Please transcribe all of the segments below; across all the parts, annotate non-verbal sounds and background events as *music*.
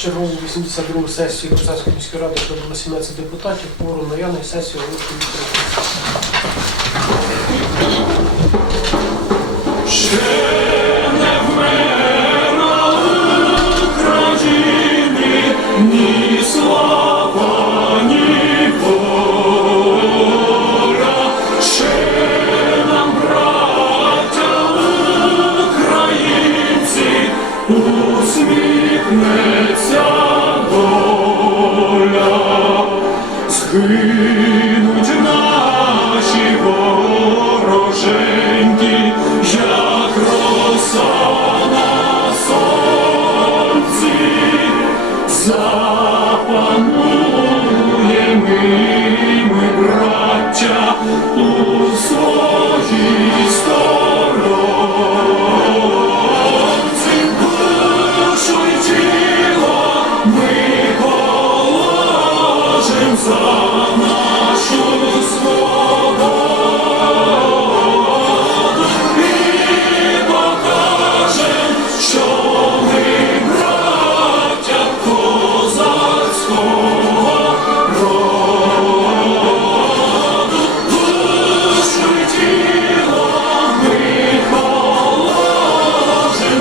чергову 82 сесію Березанської міської ради прибуло 17 депутатів, кворум наявної сесії оголошую.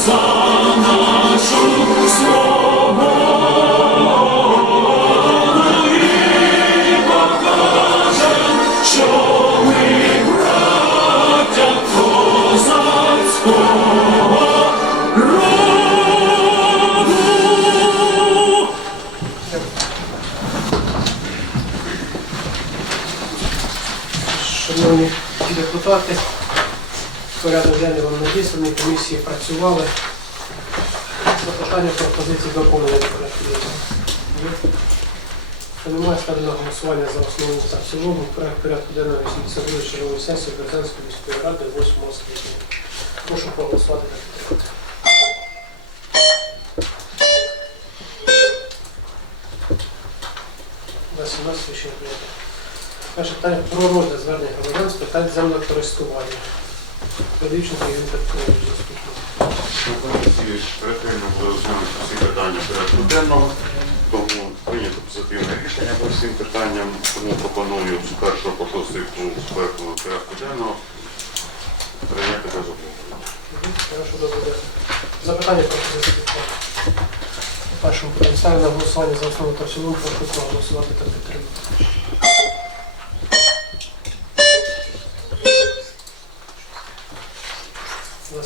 song. Працювали. Запитання пропозиції доповнення? Якщо немає, ставлю на голосування за основу та в цілому проект порядку денного 82 чергової сесії Березанської міської ради 8 скликання. Прошу проголосувати та підтримати. За 17 рішення прийнято. Перше питання про розгляд звернення громадян з питань землекористування. Передвічник Ігор Петрович, заступник. Комісії ретельно розглянути всі питання порядку денного, тому прийнято позитивне рішення по всім питанням, тому пропоную з першого по шостий пункт порядку порядку денного прийняти без обговорення. Запитання про позицію. Першому питанню ставлю на голосування за основу та в цілому, прошу проголосувати та підтримати.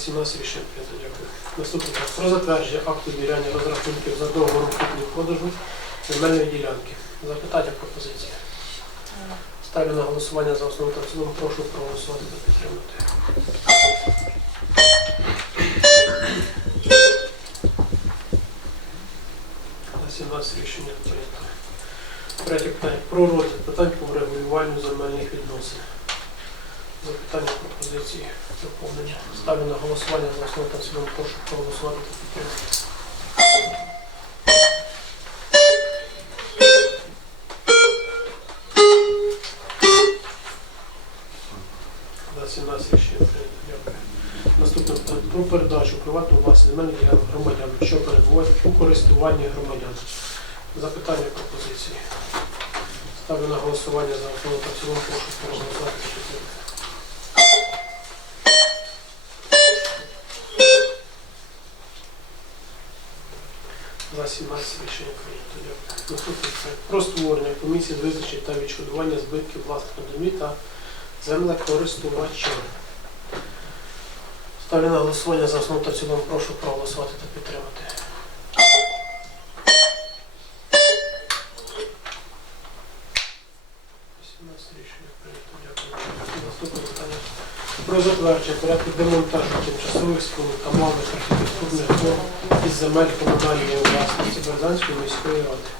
17 рішення прийнято, дякую. Наступне питання. про затвердження акту збіряння розрахунків за договором куплі-продажу земельної ділянки. Запитання пропозиції. Ставлю на голосування за основу та в цілому, прошу проголосувати та підтримати. На 17 рішення прийнято. Третє питання. Про розгляд питань по врегулюванню земельних відносин. Запитання пропозиції доповнення. Ставлю на голосування за основу та цілому. Прошу проголосувати та підтримати. За 17 рішення прийнято. Дякую. Наступне питання. Про передачу приватну власність земельних ділянок громадян, що перебувають у користуванні громадян. Запитання пропозиції. Ставлю на голосування за основу та цілому. Прошу проголосувати 17 рішення прийнято. Дякую. Наступний проект. Про створення комісії з визначення та відшкодування збитків власних домі та землекористувачів. Ставлю на голосування за основу та цілому. Прошу проголосувати та підтримати. Про затвердження порядку демонтажу тимчасових споруд та малих архітектурних форм із земель комунальної власності Березанської міської ради.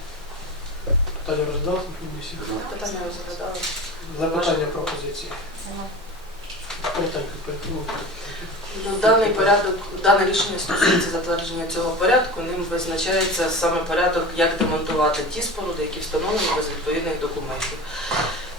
Питання розглядалося в комісії? Питання розглядали. Запитання пропозиції. Ну, Даний порядок, дане рішення стосується затвердження цього порядку. Ним визначається саме порядок, як демонтувати ті споруди, які встановлені без відповідних документів.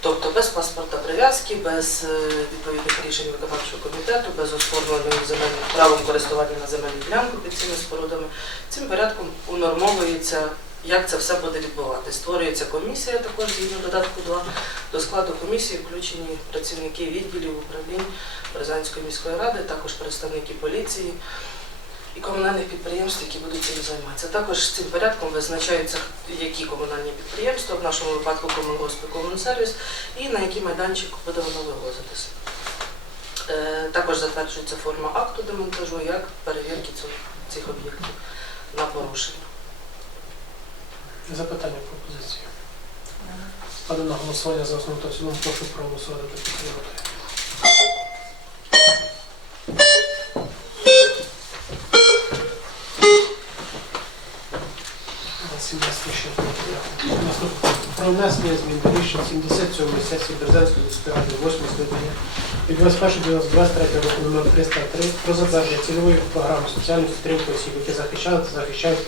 Тобто без паспорта прив'язки, без е, відповідних рішень виконавчого комітету, без оформленої земельних правом користування на земельну ділянку під цими спорудами. Цим порядком унормовується, як це все буде відбуватися. Створюється комісія також згідно додатку 2. До складу комісії включені працівники відділів управлінь Березанської міської ради, також представники поліції і комунальних підприємств, які будуть цим займатися. Також цим порядком визначаються, які комунальні підприємства, в нашому випадку комунгосп і комунсервіс, і на який майданчик буде воно вивозитися. Е, Також затверджується форма акту демонтажу як перевірки цих об'єктів на порушення. Запитання пропозиції. Ставлю на голосування за основу та цілому. Прошу проголосувати підтримати. Про внесення змін до рішень 77 сесії Березанської міської ради 8 скликання від 21.23 року номер 303 про затвердження цільової програми соціальної підтримки осіб, які захищали та захищають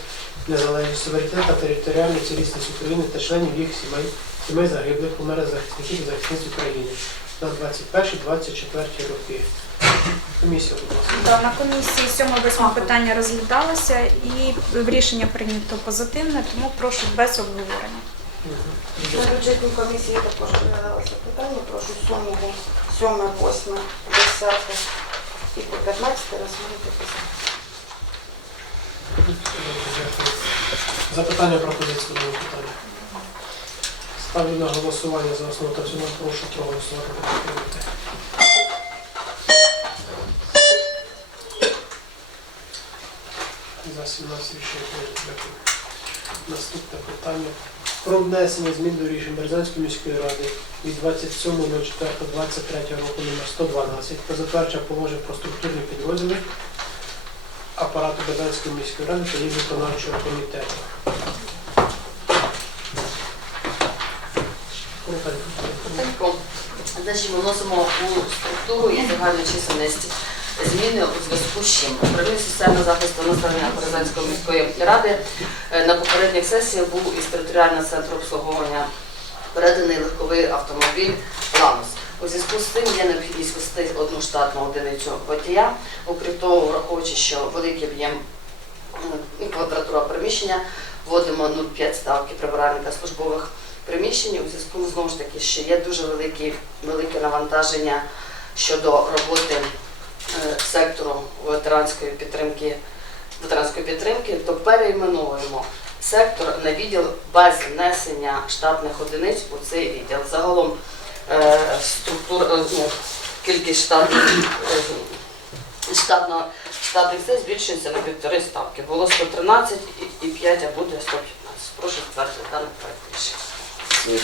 незалежність, суверенітет та територіальну цілісність України та членів їх сімей, сімей загиблих у захисників і захисниць України на 21-24 роки. Комісія, будь ласка. На комісії 7-8 питання розглядалося і рішення прийнято позитивне, тому прошу без обговорення. На бюджетній комісії також розглядалося питання. Прошу 7, 7, 8, 10 і по 15 розглянути писати. Запитання пропозиції до питання. Ставлю на голосування за основу та цілому. Прошу проголосувати. За 17 рішення. Дякую. Наступне питання. Про внесення змін до рішень Березанської міської ради від 27.04.23 року номер 112 про затвердження положень про структурні підрозділи апарату Березанської міської ради та її виконавчого комітету. Ми вносимо у структуру і загальну чисельність зміни у зв'язку з чим. Управління соціального захисту населення Березанської міської ради е, на попередніх сесіях був із територіального центру обслуговування переданий легковий автомобіль «Ланос». У зв'язку з цим є необхідність вести одну штатну одиницю водія, окрім того, враховуючи, що великий об'єм квадратура приміщення, вводимо 0,5 ставки прибиральника службових приміщень у зв'язку знову ж таки, що є дуже великі, велике навантаження щодо роботи сектору ветеранської підтримки, ветеранської підтримки, то перейменовуємо сектор на відділ без внесення штатних одиниць у цей відділ. Загалом е, структура, е, ну, кількість штатних е, штатно, штатних це збільшується на півтори ставки. Було 113 і- і 5, а буде 115. Прошу затвердити даний проект рішення. Це-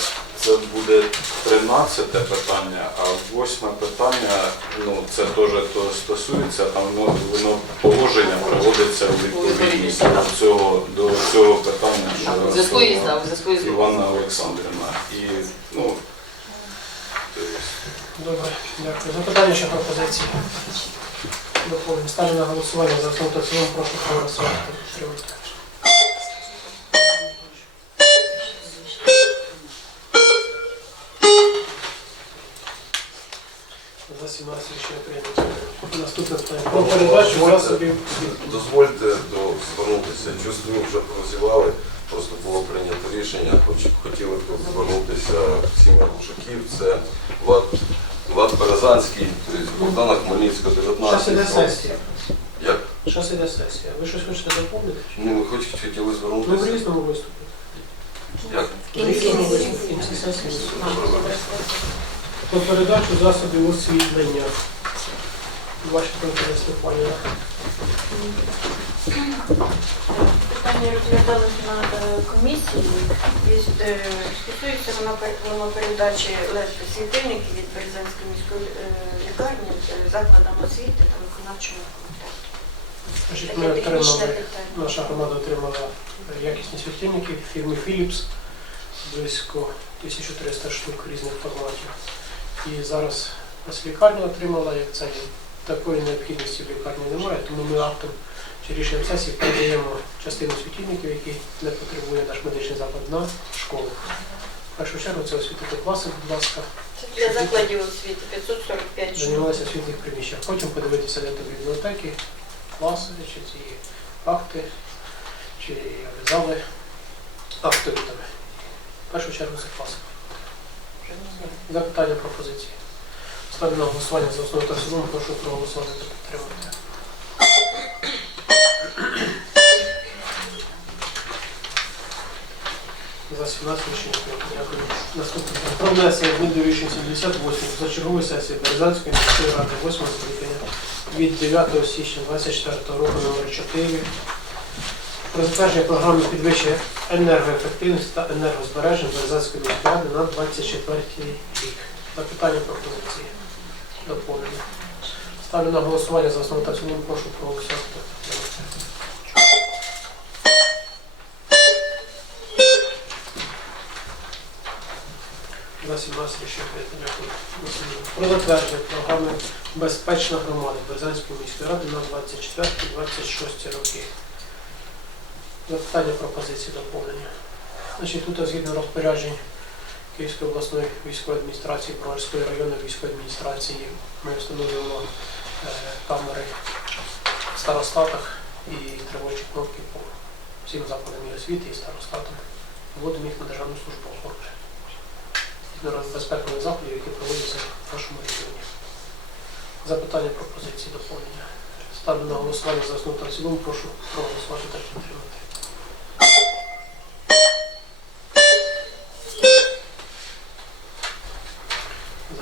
Це буде 13 питання, а восьме питання, ну це теж то стосується, там воно, воно положення приводиться у відповідність до цього, до цього питання, що Івана Олександрівна. І ну, Добре, дякую. Запитання ще пропозиції. Доповнення. Ставлю на голосування за основу та цілому. Прошу проголосувати та 17 рішення прийнято. Наступне питання. Про передачу засобів. Дозвольте до звернутися. Чувствую, вже прозівали, просто було прийнято рішення. Хоч хотіли б звернутися всім глушаків. Це ВАД, ВАД Березанський, тобто Богдана Щас іде 19. сесія. Як? Щас іде сесія. Ви щось хочете доповнити? Ну, ви хоч хотіли Ну, в звернутися? різному виступі. Як? В різному виступі. В кінці сесії. Про передачу засобів освітлення. Ваші профілі Степанія. Питання розглядалося на е, комісії. Е, Стосується воно пер- воно передачі електросвітильників від Березанської міської е, лікарні закладам освіти та виконавчому комітету. Значить, ми отримали, наша громада отримала якісні світильники фірми Philips, близько 1300 штук різних форматів. І зараз ось лікарня отримала, як це такої необхідності в лікарні немає, тому ми актом чи рішенням сесії передаємо частину світильників, які не потребує наш медичний заклад на школу. В першу чергу це освітити класи, будь ласка, Це для закладів освіти 545 штук. займалися освітніх приміщеннях. Потім подивитися, то бібліотеки, класи, чи ці акти, чи зали актовітами. В першу чергу це класи. Запитання пропозиції. Ставлю на голосування за основу та цілому, прошу проголосувати та підтримати. За 17 рішення. Дякую. Наступне. Про внесення змін до рішень 78 за чергової сесії Березанської міської ради 8 скликання від 9 січня 24 року номер 4 про затвердження програми підвищення енергоефективності та енергозбереження Березанської міської ради на 24 рік. Запитання пропозиції. Доповнення. Ставлю на голосування за основу та цілому. Прошу проголосувати. За 17 рішення. Дякую. Про затвердження програми Безпечна громада Березанської міської ради на 24-26 роки. Запитання пропозиції доповнення. Значить, тут згідно розпоряджень Київської обласної військової адміністрації, Броварської районної військової адміністрації ми встановлюємо е, камери в старостатах і тривожні кнопки по всім закладам і освіти і старостатам. Вводимо їх на державну службу охорони. Згідно безпекових заходів, які проводяться в нашому регіоні. Запитання пропозиції доповнення. Ставлю на голосування за основу та цілому. Прошу проголосувати та підтримати.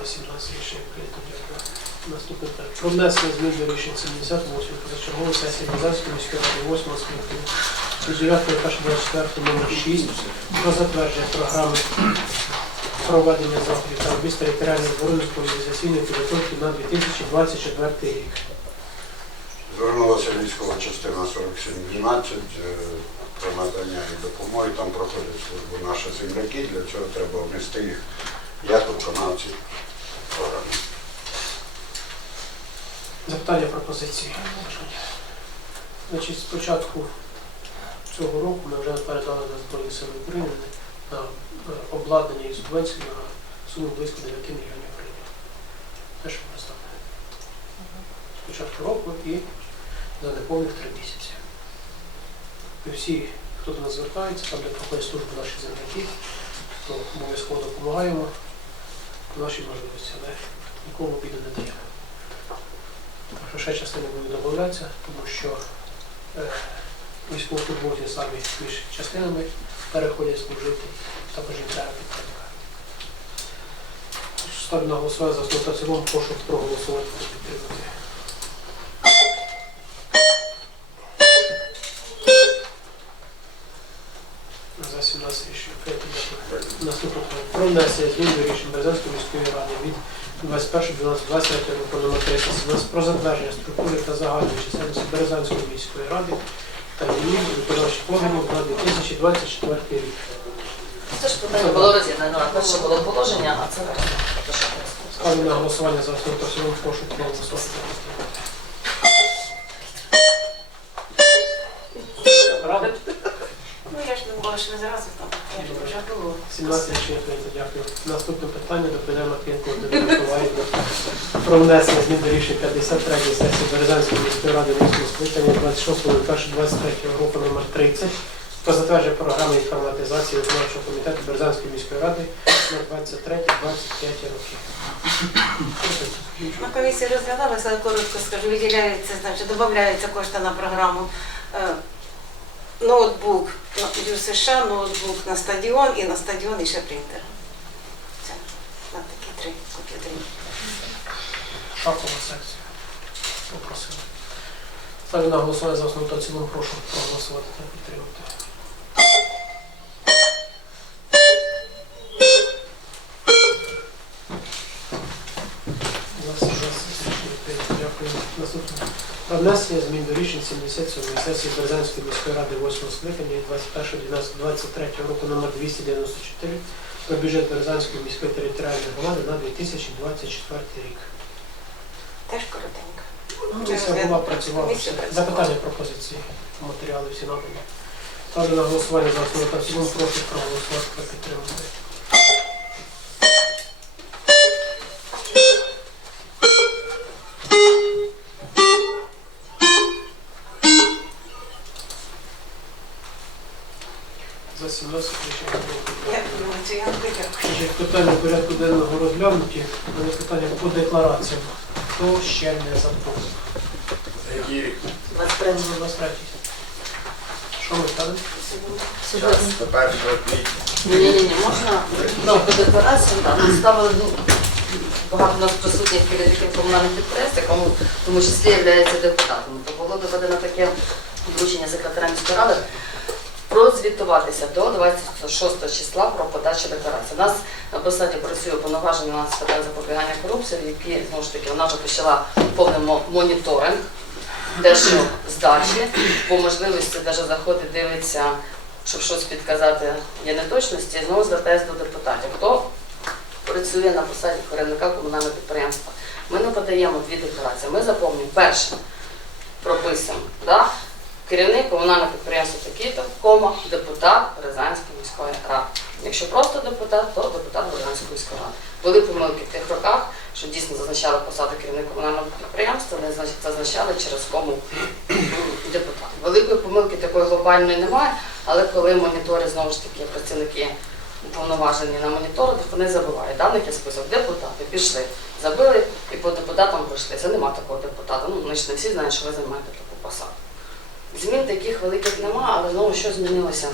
За 17 рішення питання. Про внесення змін до рішень 78 позачергової сесії Базарської міської ради 8 скликання від 9 24 номер 6 про затвердження програми проведення заходів та робіт територіальної оборони мобілізаційної підготовки на 2024 рік. Звернулася військова частина 4712 е, про надання їй допомоги. Там проходять службу наші земляки. Для цього треба внести їх як виконавці програми. Запитання пропозиції. Значить, з початку цього року ми вже передали на Збройні Сили України на е, обладнання і субвенцію на суму близько 9 мільйонів гривень. Те, що представляє. З початку року і за неповних три місяці. І всі, хто до нас звертається, там, де проходять службу наші земляки, то обов'язково допомагаємо по нашій можливості, але нікому обіду не даємо. Так що ще додатися, тому що е, військовослужбовці самі між частинами переходять служити, також треба підтримка. Ставлю на голосування за основу та цілому, прошу проголосувати підтримати. За 17 рішень прийнято. Дякую. Наступне про внесення змін до рішень Березанської міської ради від 21.12.23 року номер 317 про затвердження структури та загальної чисельності Березанської міської ради та її виконавчих органів на 2024 рік. Це ж питання було роз'єднано. Перше було положення, а це. Ставлю на голосування за основу прошу проголосувати. Рада? Ну я ж думала, що не зразу там. Я ж вже було. 17 рішення прийнято, дякую. Наступне питання до Пеля Матвієнко Миколаївна про внесення змін до рішень 53 сесії Березанської міської ради 8 скликання 26.01.23 року номер 30 про затвердження програми інформатизації виконавчого комітету Березанської міської ради на 23-25 роки. На комісії розглядалося, але коротко скажу, виділяється, значить, додаються кошти на програму. Ноутбук на США, ноутбук на стадіон і на стадіон ще принтер. Це на такі три комп'ютери. Шахова секція. Попросили. Ставлю на голосування за основу та в цілому, прошу проголосувати та підтримати. Про внесення змін до рішень 77 сесії Березанської міської ради 8 скликання від 21.12.23 року номер 294 про бюджет Березанської міської територіальної громади на 2024 рік. Теж коротенько. Комісія була працювала. Запитання пропозиції. Матеріали всі надані. Ставлю на голосування за основу та в цілому. Прошу проголосувати та підтримати. 17. Дякую, Луціянко, дякую. Значить, питання порядку денного розглянуті. Мене питання по деклараціям. Хто ще не заповнив? Який рік? 23 23. Що ми ставимо? сьогодні. Тепер квітня. Ні, ні, ні, можна Ну, по деклараціям, там ми ставили ну, багато у нас присутніх керівників комунальних підприємств, якому в тому числі є депутатами. То було доведено таке доручення секретаря міської ради прозвітуватися до 26 числа про подачу декларації. У нас на посаді працює повноваження нас питань запобігання корупції, які знову ж таки вона вже почала повний мо- моніторинг дещо здачі, по можливості навіть заходить, дивиться, щоб щось підказати є неточності, і знову звертається до депутатів. Хто працює на посаді керівника комунального підприємства? Ми не подаємо дві декларації. Ми заповнюємо перше, прописуємо, да? керівник комунального підприємства такий-то, кома, депутат Рязанської міської ради. Якщо просто депутат, то депутат Рязанської міської ради. Були помилки в тих роках, що дійсно зазначали посаду керівника комунального підприємства, не зазначали через кому *clears throat* депутат. Великої помилки такої глобальної немає, але коли моніторять знову ж таки працівники уповноважені на моніторинг, вони забувають. Даних є список депутати пішли, забили і по депутатам пройшли. Це нема такого депутата. Ну, ми ж не всі знають, що ви займаєте таку посаду. Змін таких великих нема, але знову що змінилося?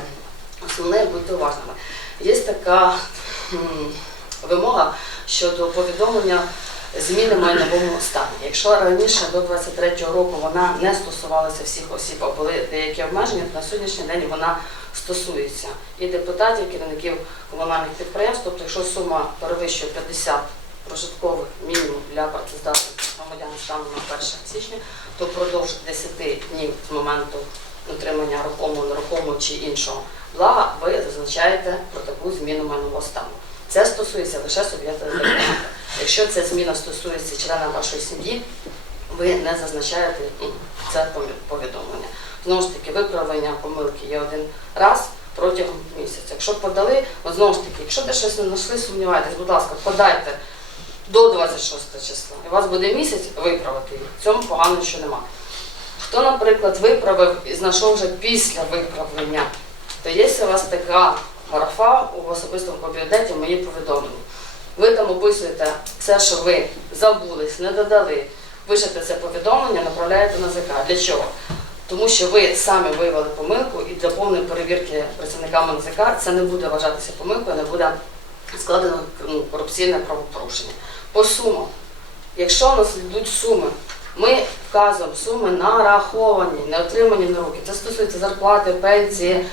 Основне будьте уважними. Є така м, вимога щодо повідомлення зміни майновому стані. Якщо раніше до 23-го року вона не стосувалася всіх осіб, а були деякі обмеження, то на сьогоднішній день вона стосується і депутатів, і керівників комунальних підприємств. Тобто, якщо сума перевищує 50 прожиткових мінімум для працездатних громадян станом на 1 січня, то впродовж 10 днів з моменту отримання рухомого, нерухомого чи іншого блага ви зазначаєте про таку зміну майнового стану. Це стосується лише суб'єкта документа. Якщо ця зміна стосується члена вашої сім'ї, ви не зазначаєте ну, це повідомлення. Знову ж таки, виправлення помилки є один раз протягом місяця. Якщо подали, от знову ж таки, якщо де щось не знайшли, сумніваєтесь, будь ласка, подайте до 26 числа. І у вас буде місяць виправити їх. Цьому погано що нема. Хто, наприклад, виправив і знайшов вже після виправлення, то є у вас така графа у особистому кабінеті мої повідомлення. Ви там описуєте все, що ви забулись, не додали, пишете це повідомлення, направляєте на ЗК. Для чого? Тому що ви самі виявили помилку і для повної перевірки працівниками НЗК це не буде вважатися помилкою, не буде складено ну, корупційне правопорушення. По сумам. Якщо у нас йдуть суми, ми вказуємо суми нараховані, не отримані на руки. Це стосується зарплати, пенсії,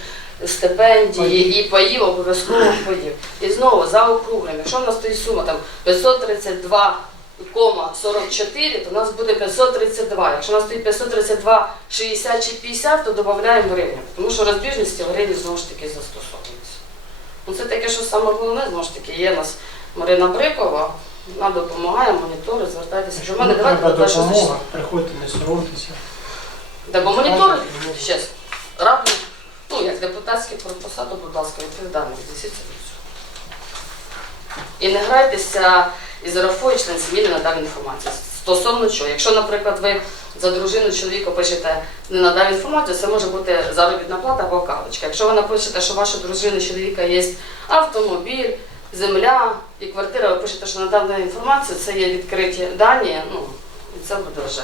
стипендії і паїв, обов'язково паїв. І знову заокруглюємо. Якщо в нас стоїть сума там 532,44, то у нас буде 532. Якщо у нас стоїть 532,60 чи 50, то додаємо гривню. Тому що розбіжності в гривні знову ж таки застосовуються. Ну це таке, що саме головне, знову ж таки, є у нас Марина Брикова, вона допомагає, моніторить, звертайтеся до мене. Давайте Треба допомога. Приходьте, не соромтеся. Да, бо моніторить щас. Раптом, ну як депутатський посаду, будь ласка, відповідально віднесіться до цього. І не грайтеся із рафою член сім'ї не надав інформації. Стосовно чого, якщо, наприклад, ви за дружину чоловіка пишете не надав інформацію, це може бути заробітна плата або кавочка. Якщо ви напишете, що ваша дружина чоловіка є автомобіль, земля і квартира, ви пишете, що надав інформацію, це є відкриті дані, ну, і це буде вже.